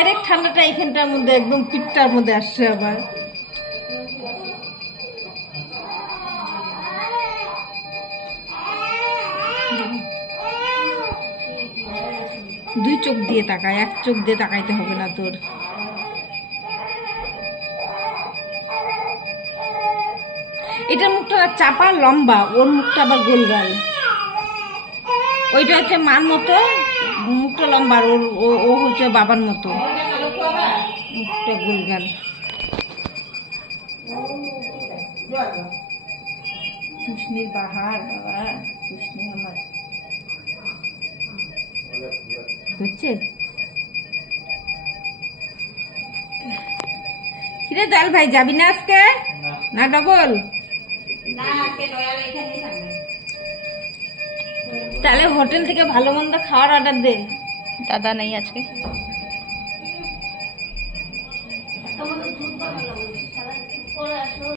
Direct ঠান্ডাটা এইখানটার মধ্যে একদম পিঠটার মধ্যে আসছে আবার। দুই চোখ দিয়ে তাকায়, এক চোখ দিয়ে তাকাইতে হবে না তোর। এটার মুখটা চাপা লম্বা, ওর মুখটা আবার গোলগাল। ওইটা হচ্ছে মার মতো, মুখটা লম্বা, আর ও হচ্ছে বাবার মতো, মুখটা গোলগাল। তুষ্ণির বাহার বাবা, তুষ্ণি আমার বুঝছে। কিরে দয়াল ভাই, যাবি না আজকে? না ডবল? তাহলে হোটেল থেকে ভালো মন্দ খাওয়ার অর্ডার দে। দাদা নেই আজকে।